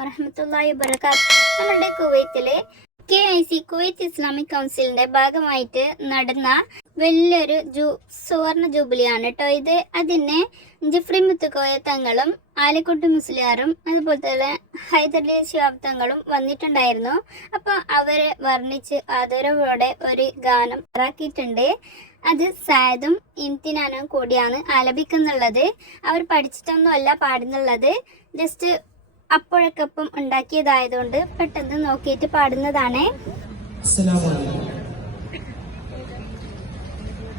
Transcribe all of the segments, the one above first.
വറഹ്മത്തുള്ളാഹി വബറകാത്ത്. നമ്മുടെ കുവൈത്തിലെ KIC Kuwait Islamic കൗൺസിലിന്റെ ഭാഗമായിട്ട് നടന്ന വലിയൊരു സുവർണ ജൂബിലിയാണ് കേട്ടോ ഇത്. അതിനെ ജിഫ്രി മുത്തുക്കോയ തങ്ങളും ആലിക്കുട്ടി മുസ്ലിയാറും അതുപോലെ തന്നെ ഹൈദരലി ശിഹാബ് തങ്ങളും വന്നിട്ടുണ്ടായിരുന്നു. അപ്പോൾ അവരെ വർണ്ണിച്ച് ആദരവോടെ ഒരു ഗാനം ഇറക്കിയിട്ടുണ്ട്. അത് സായദും ഇംതിനാനും കൂടിയാണ് ആലപിക്കുന്നുള്ളത്. അവർ പഠിച്ചിട്ടൊന്നുമല്ല പാടുന്നുള്ളത്, ജസ്റ്റ് അപ്പോഴൊപ്പം ഉണ്ടാക്കിയതായതുകൊണ്ട് പെട്ടെന്ന് നോക്കിയിട്ട് പാടുന്നതാണ്.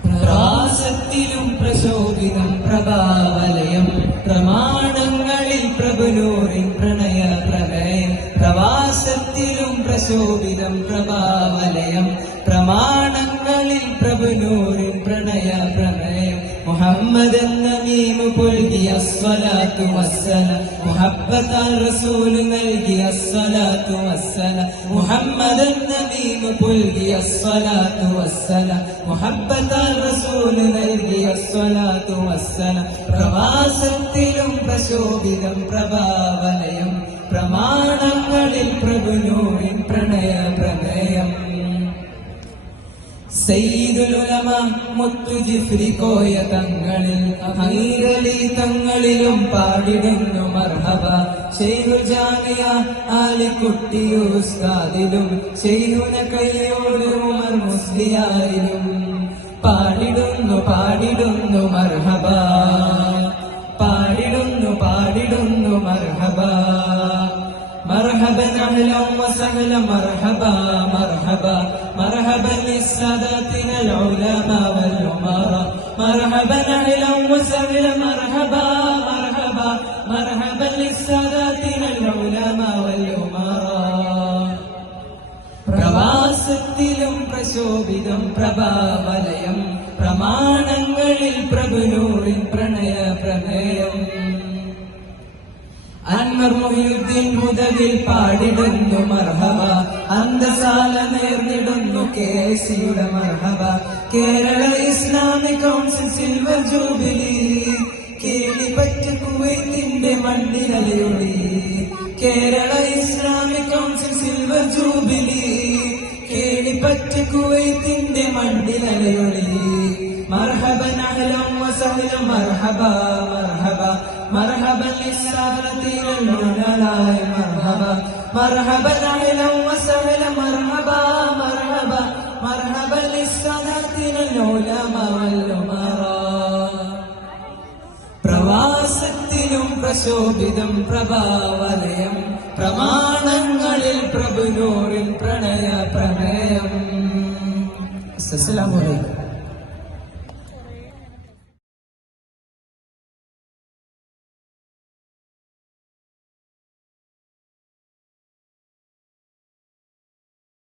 പ്രവാസത്തിലും പ്രശോഭിതം പ്രഭാവലയം പ്രമാണങ്ങളിൽ പ്രഭുനൂറിൻ പ്രണയ പ്രളയം. പ്രവാസത്തിലും പ്രശോഭിതം പ്രഭാവലയം പ്രമാണങ്ങളിൽ പ്രഭുനൂറിൻ പ്രണയ പ്രളയം. മുഹമ്മദ് എന്ന മീമു പുൽകിയ സ്വലാത്തു വസ്സലാം മുഹബ്ബത്താൽ റസൂൽ നൽകിയ സ്വലാത്തു വസ്സലാം. മുഹമ്മദ് എന്ന മീമു പുൽകിയ സ്വലാത്തു വസ്സലാം മുഹബ്ബത്താൽ റസൂൽ നൽകിയ സ്വലാത്തു വസ്സലാം. പ്രവാസത്തിലും പ്രശോഭിതം പ്രഭാവലയം പ്രമാണങ്ങളിൽ പ്രഭുനൂറിൻ പ്രണയ പ്രമേയം. സയ്യിദുൽ ഉലമ മുത്തു ജിഫ്രി കോയ തങ്ങളിൽ ഹൈദരലി തങ്ങളിലും പാടിടുന്നു മർഹബ. ശൈഖുൽ ജാമിയ ആലിക്കുട്ടി ഉസ്താദിലും ശൈഖുന കയ്യോട് ഉമർ മുസ്ലിയാരിലും പാടിടുന്നു മർഹബ. പാടിടുന്നു മർഹബ. مرحبا أهلا وسهلا مرحبا مرحبا مرحبا لساداتنا العلماء والأمراء. مرحبا أهلا وسهلا مرحبا مرحبا مرحبا لساداتنا العلماء والأمراء. പ്രവാസത്തിലും പ്രശോഭിതം പ്രഭാവലയം പ്രമാണങ്ങളിൽ പ്രഭുനൂറിൻ പ്രണയ പ്രമേയം. അൻവർ മുഹിയുദ്ദീൻ ഹുദവിൽ പാടിടുന്നു മർഹബ. അന്തസാല നേർന്നിടുന്നു KICയുടെ മർഹബ. Kerala Islamic council silver jubilee കേളിപ്പറ്റ കുവൈത്തിന്റെ മണ്ണിലലയൊളി. Kerala Islamic council silver jubilee കേളിപ്പറ്റ കുവൈത്തിന്റെ മണ്ണിലലയൊളി. മർഹബൻ അഹ്ലൻ വസഹ്ലൻ മർഹബ മർഹബ مرحبا للسادتين العلماء مرحبا. مرحبا أهلا وسهلا مرحبا مرحبا مرحبا للسادتين العلماء والأمراء. പ്രവാസത്തിലും പ്രശോഭിതം പ്രഭാവലയം പ്രമാണങ്ങളിൽ പ്രഭുനൂറിൻ പ്രണയ പ്രമേയം. അസ്സലാമു അലൈക്കും.